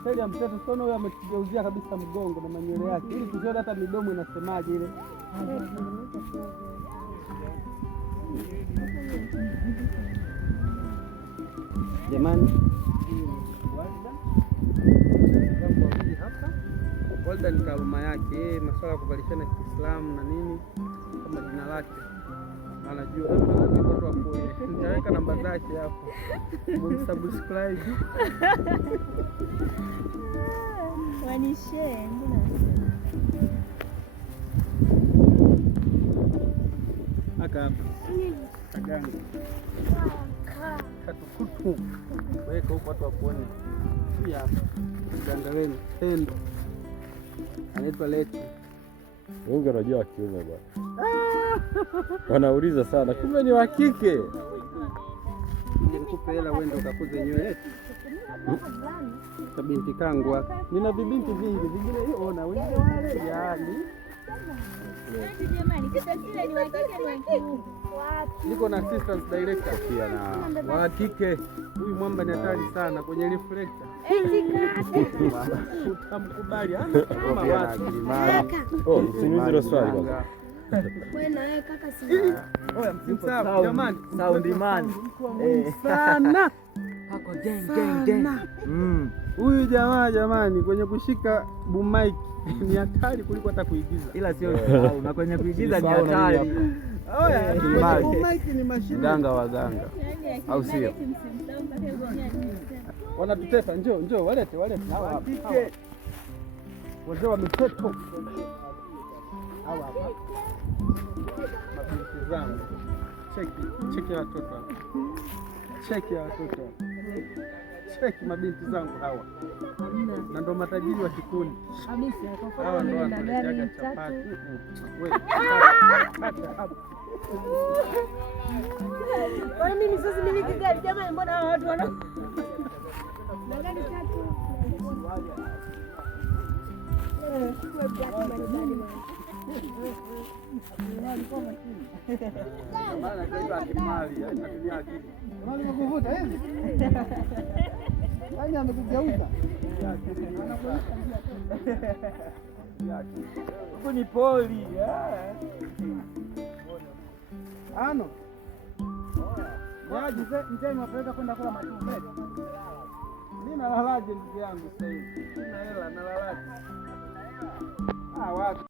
staili ya mtoto. Sio huyo ametugeuzia kabisa mgongo na manywele yake ili tusione hata midomo inasemaje ile. Jamani, Walda ni taaluma yake, masuala ya kuvalishana Kiislamu na nini kama jina lake anajua. Watu wa pole, nitaweka namba zake hapo, subscribe wanishare. Aka agani katukutu weka huko watu wakuone. Hii hapa angaleni Pendo anaitwa Leti. Wengi wanajua wa kiume bwana. Wanauliza sana, kumbe ni wa kike. Nikupe hela uende ukakuze nywele. Kabinti kangu hapa. Nina vibinti vingi, vingine hiyo ona wengine wale yani. Jamani, kisa kile ni wa kike ni wa kiume. Niko na assistant director pia na wa kike. Huyu mwamba ni hatari sana kwenye reflector. Utamkubali kama watu. Oh, msinuzi hilo swali bwana. Wewe na wewe kaka si. Oya msimsahau jamani. Sound man. Sana. Hako gang. Huyu jamaa jamani kwenye kushika boom mic ni hatari kuliko hata kuigiza. Ila sio sahau na kwenye kuigiza ni hatari. Oya, boom mic ni mashine. Ganga wa ganga. Au sio? Wanatutesa, njoo walete hawa hapa. Wazee wa miteto. Hawa hapa. Mabinti zangu. Cheki ya watoto. Cheki mabinti zangu hawa. Na ndo matajiri wa kikundi. Hawa ndo wanaleteaga chapati. Wewe. Kwa nini sasa miliki gari jamani, mbona hawa watu wana gari tatu? Huku ni poli. Ano. Yaji mzee mwapeleka kwenda kula matunda. Mimi nalalaje ndugu yangu sasa hivi? Sina hela nalalaje? Watu